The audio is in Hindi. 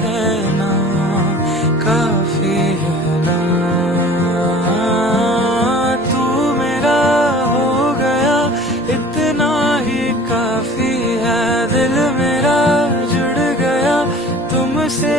है ना, काफी है ना। तू मेरा हो गया इतना ही काफी है, दिल मेरा जुड़ गया तुमसे